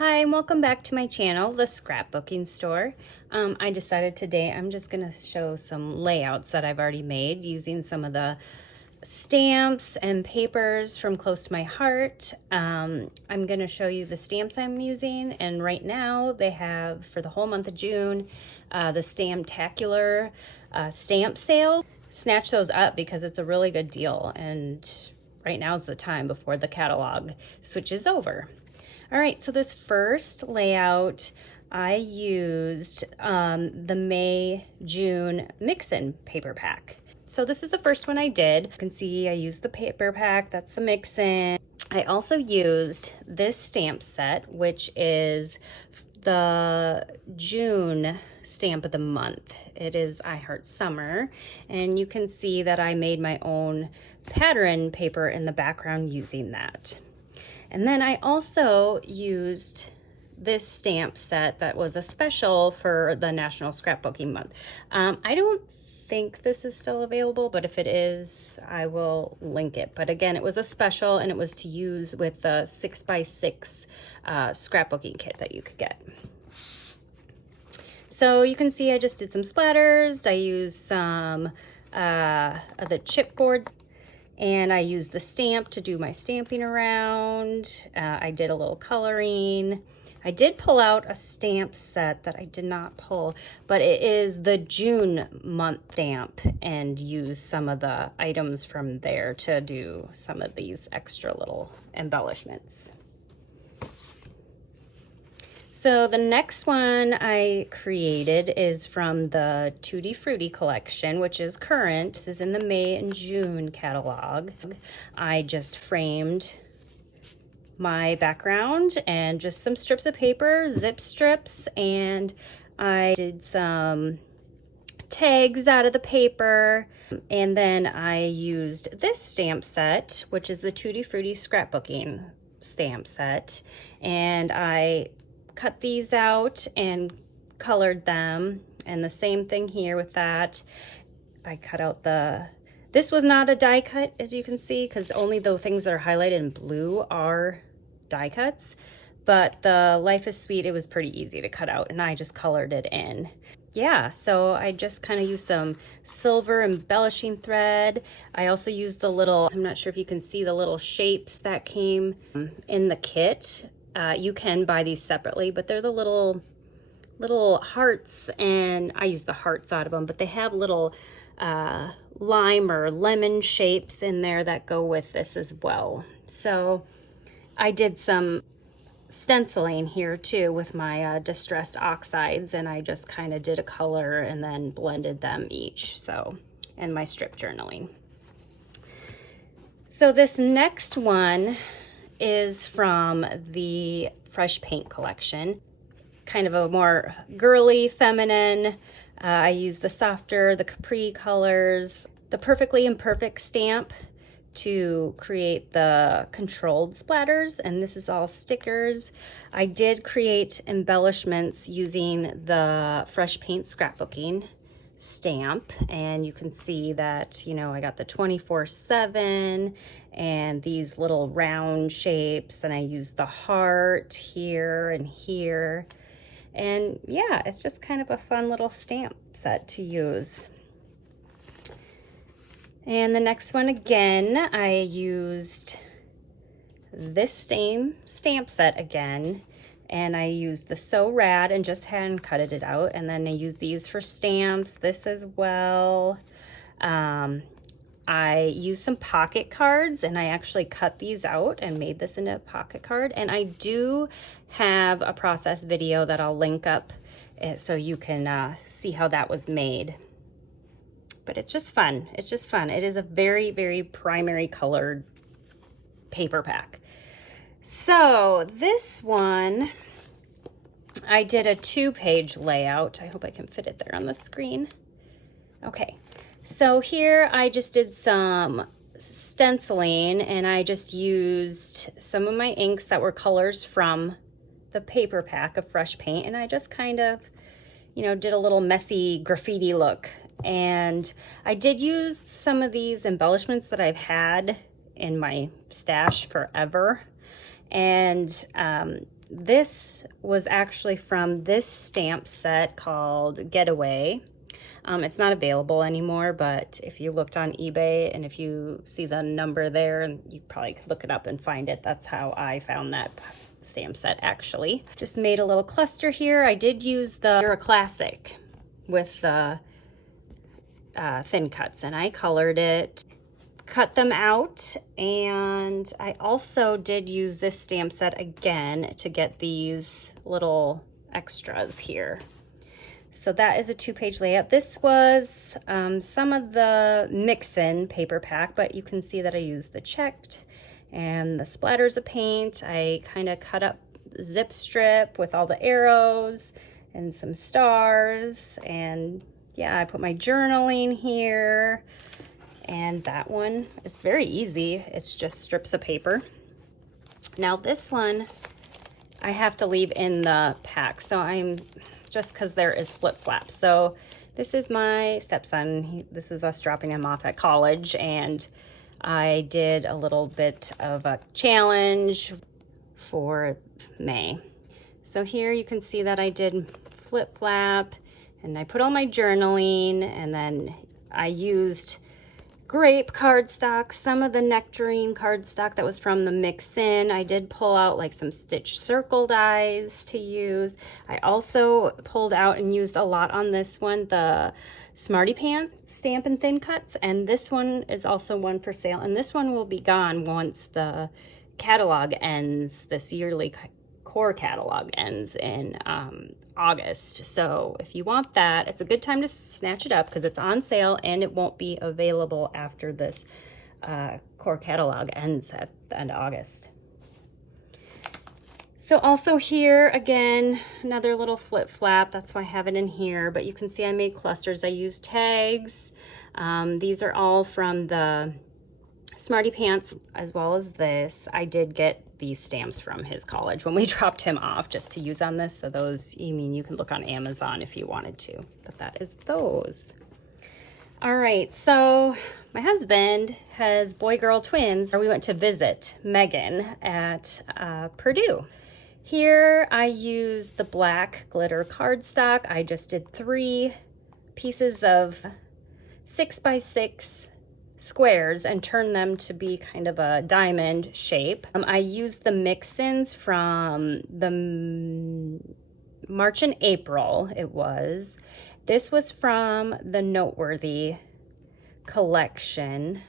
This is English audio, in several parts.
Hi, and welcome back to my channel, The Scrapbooking Store. I decided today I'm just going to show some layouts that I've already made using some of the stamps and papers from close to my heart. I'm going to show you the stamps I'm using, and right now they have, for the whole month of June, the Stamptacular stamp sale. Snatch those up because it's a really good deal, and right now is the time before the catalog switches over. All right, so this first layout, I used the May-June mix-in paper pack. So this is the first one I did. You can see I used the paper pack, that's the mix-in. I also used this stamp set, which is the June stamp of the month. It is I Heart Summer, and you can see that I made my own pattern paper in the background using that. And then I also used this stamp set that was a special for the National Scrapbooking Month. I don't think this is still available, but if it is, I will link it. But again, it was a special, and it was to use with the 6x6 scrapbooking kit that you could get. So you can see I just did some splatters. I used some of the chipboard, and I used the stamp to do my stamping around. I did a little coloring. I did pull out a stamp set that I did not pull, but it is the June month stamp, and use some of the items from there to do some of these extra little embellishments. So the next one I created is from the Tutti Frutti collection, which is current. This is in the May and June catalog. I just framed my background and just some strips of paper, zip strips, and I did some tags out of the paper. And then I used this stamp set, which is the Tutti Frutti scrapbooking stamp set, and I cut these out and colored them, and the same thing here with that. I cut out this was not a die cut, as you can see, because only the things that are highlighted in blue are die cuts, but the Life is Sweet, it was pretty easy to cut out, and I just colored it in. Yeah, so I just kind of used some silver embellishing thread. I also used the little, I'm not sure if you can see the little shapes that came in the kit. You can buy these separately, but they're the little hearts, and I use the hearts out of them, but they have little lime or lemon shapes in there that go with this as well. So I did some stenciling here too with my distressed oxides, and I just kind of did a color and then blended them each, so, and my strip journaling. So this next one is from the Fresh Paint collection, kind of a more girly, feminine. I used the softer, the capri colors, the Perfectly Imperfect stamp to create the controlled splatters, and this is all stickers. I did create embellishments using the Fresh Paint scrapbooking stamp, and you can see that, you know, I got the 24/7 and these little round shapes, and I used the heart here and here, and yeah, it's just kind of a fun little stamp set to use. And the next one, again, I used this same stamp set again, and I used the So Rad and just hand cutted it out, and then I used these for stamps, this as well. I used some pocket cards, and I actually cut these out and made this into a pocket card, and I do have a process video that I'll link up so you can see how that was made. But it's just fun. It's just fun. It is a very, very primary colored paper pack. So this one, I did a 2-page layout. I hope I can fit it there on the screen. Okay, so here I just did some stenciling, and I just used some of my inks that were colors from the paper pack of Fresh Paint, and I just kind of, you know, did a little messy graffiti look. And I did use some of these embellishments that I've had in my stash forever, and This was actually from this stamp set called Getaway. It's not available anymore, but if you looked on eBay and if you see the number there, you probably could look it up and find it. That's how I found that stamp set actually. Just made a little cluster here. I did use the Era Classic with the thin cuts, and I colored it, cut them out, and I also did use this stamp set again to get these little extras here. So that is a 2-page layout. This was some of the mix-in paper pack, but you can see that I used the checked and the splatters of paint. I kind of cut up zip strip with all the arrows and some stars. And yeah, I put my journaling here. And that one is very easy. It's just strips of paper. Now this one, I have to leave in the pack. So just because there is flip-flops. So this is my stepson. This was us dropping him off at college, and I did a little bit of a challenge for May. So here you can see that I did flip-flap, and I put all my journaling, and then I used grape cardstock, some of the nectarine cardstock that was from the mix-in. I did pull out like some stitch circle dies to use. I also pulled out and used a lot on this one, the Smarty Pants Stampin' Thin Cuts, and this one is also one for sale, and this one will be gone once the catalog ends, this yearly core catalog ends in August. So if you want that, it's a good time to snatch it up because it's on sale and it won't be available after this core catalog ends at the end of August. So also here, again, another little flip flap. That's why I have it in here, but you can see I made clusters. I used tags. These are all from the Smarty Pants as well as this. I did get these stamps from his college when we dropped him off just to use on this. So those, you can look on Amazon if you wanted to, but that is those. All right, so my husband has boy-girl twins. We went to visit Megan at Purdue. Here I used the black glitter cardstock. I just did 3 pieces of 6x6 squares and turned them to be kind of a diamond shape. I used the mix-ins from the March and April, it was. This was from the Noteworthy collection.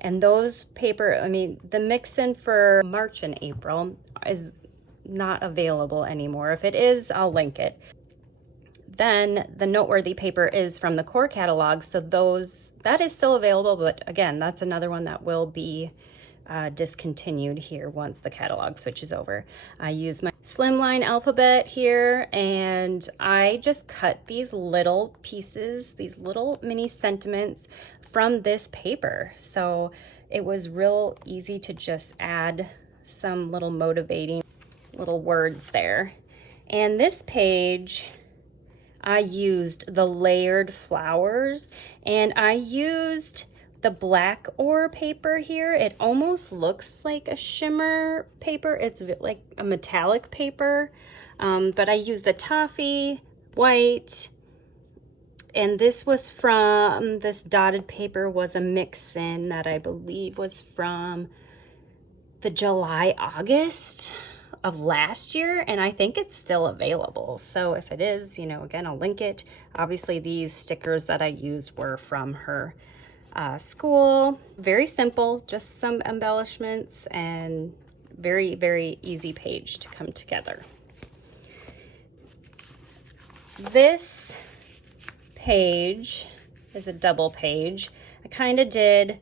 And those paper, the mix-in for March and April is not available anymore. If it is, I'll link it. Then the Noteworthy paper is from the core catalog, so that is still available, but again, that's another one that will be discontinued here once the catalog switches over. I use my slimline alphabet here, and I just cut these little pieces, these little mini sentiments from this paper. So it was real easy to just add some little motivating little words there. And this page, I used the layered flowers, and I used the black ore paper here. It almost looks like a shimmer paper. It's like a metallic paper, but I used the toffee white, and this was from, this dotted paper was a mix-in that I believe was from the July-August of last year, and I think it's still available. So if it is, again, I'll link it. Obviously these stickers that I used were from her school. Very simple, just some embellishments, and very, very easy page to come together. This page is a double page. I kind of did,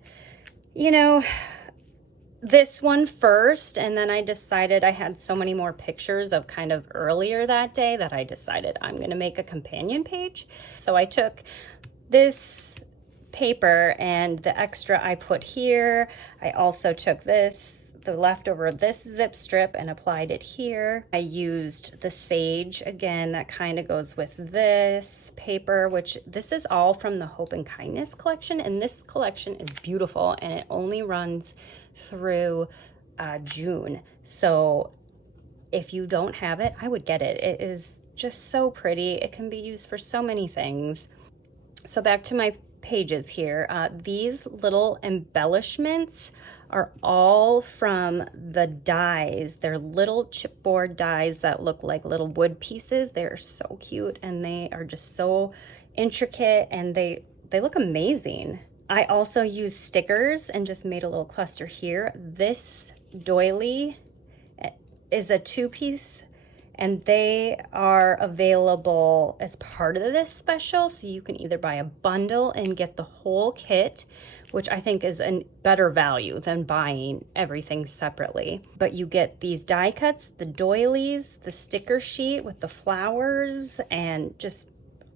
this one first, and then I decided I had so many more pictures of kind of earlier that day that I decided I'm going to make a companion page. So I took this paper and the extra I put here. I also took the leftover of this zip strip and applied it here. I used the sage again, that kind of goes with this paper, which this is all from the Hope and Kindness collection, and this collection is beautiful and it only runs through June. So if you don't have it, I would get it. It is just so pretty. It can be used for so many things. So back to my pages here. These little embellishments are all from the dies. They're little chipboard dies that look like little wood pieces. They're so cute and they are just so intricate and they look amazing. I also used stickers and just made a little cluster here. This doily is a 2-piece and they are available as part of this special. So you can either buy a bundle and get the whole kit, which I think is a better value than buying everything separately. But you get these die cuts, the doilies, the sticker sheet with the flowers, and just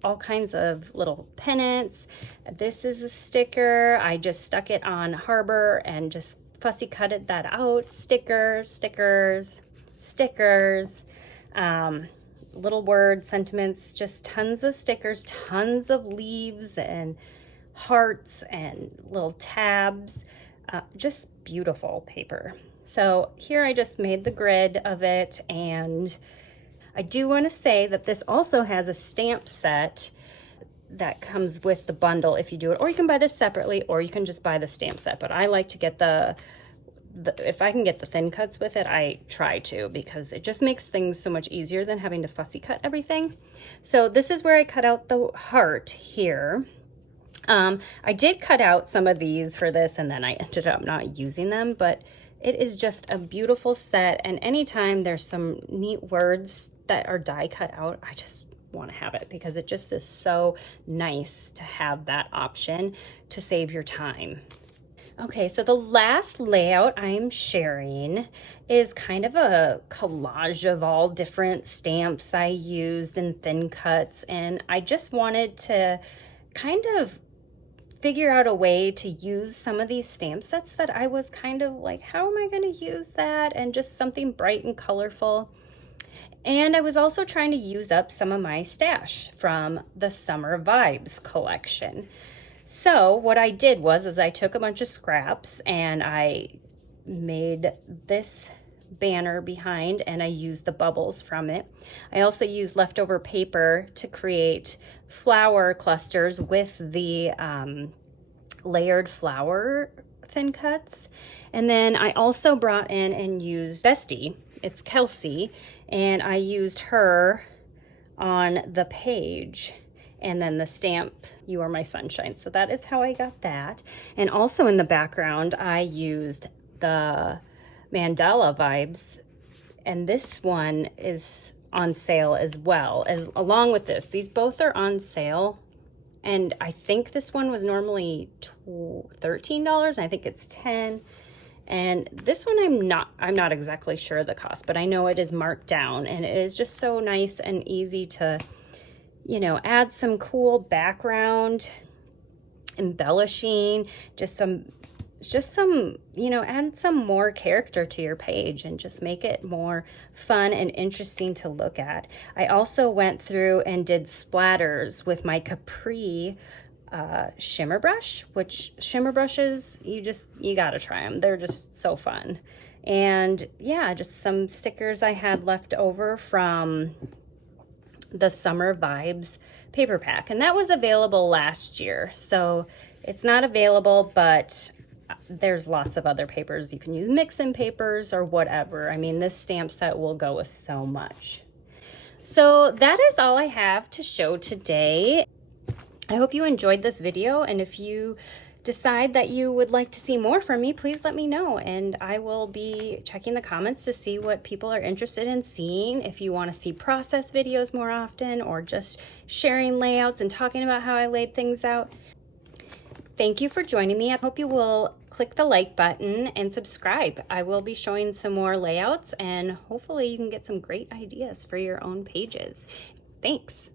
all kinds of little pennants. This is a sticker. I just stuck it on Harbor and just fussy cutted that out. Stickers, stickers, stickers. Little word sentiments, just tons of stickers, tons of leaves and hearts and little tabs, just beautiful paper. So here I just made the grid of it, and I do want to say that this also has a stamp set that comes with the bundle if you do it, or you can buy this separately, or you can just buy the stamp set. But I like to get if I can get the thin cuts with it, I try to, because it just makes things so much easier than having to fussy cut everything. So this is where I cut out the heart here. I did cut out some of these for this and then I ended up not using them, but it is just a beautiful set. And anytime there's some neat words that are die cut out, I just want to have it because it just is so nice to have that option to save your time. Okay, so the last layout I'm sharing is kind of a collage of all different stamps I used and thin cuts, and I just wanted to kind of figure out a way to use some of these stamp sets that I was kind of like, how am I going to use that? And just something bright and colorful. And I was also trying to use up some of my stash from the Summer Vibes collection. So what I did was I took a bunch of scraps and I made this banner behind and I used the bubbles from it. I also used leftover paper to create flower clusters with the layered flower thin cuts. And then I also brought in and used Bestie, it's Kelsey, and I used her on the page. And then the stamp, You Are My Sunshine. So that is how I got that. And also in the background, I used the Mandala Vibes. And this one is on sale as well, as along with this. These both are on sale. And I think this one was normally $13. I think it's $10. And this one I'm not exactly sure the cost, but I know it is marked down and it is just so nice and easy to, you know, add some cool background embellishing, just some, you know, add some more character to your page and just make it more fun and interesting to look at. I also went through and did splatters with my Capri shimmer brush, which shimmer brushes, you gotta try them. They're just so fun. And yeah, just some stickers I had left over from the Summer Vibes paper pack, and that was available last year, so it's not available, but there's lots of other papers you can use, mix-in papers or whatever. I mean, this stamp set will go with so much. So that is all I have to show today. I hope you enjoyed this video, and if you decide that you would like to see more from me, please let me know, and I will be checking the comments to see what people are interested in seeing. If you want to see process videos more often or just sharing layouts and talking about how I laid things out. Thank you for joining me. I hope you will click the like button and subscribe. I will be showing some more layouts and hopefully you can get some great ideas for your own pages. Thanks.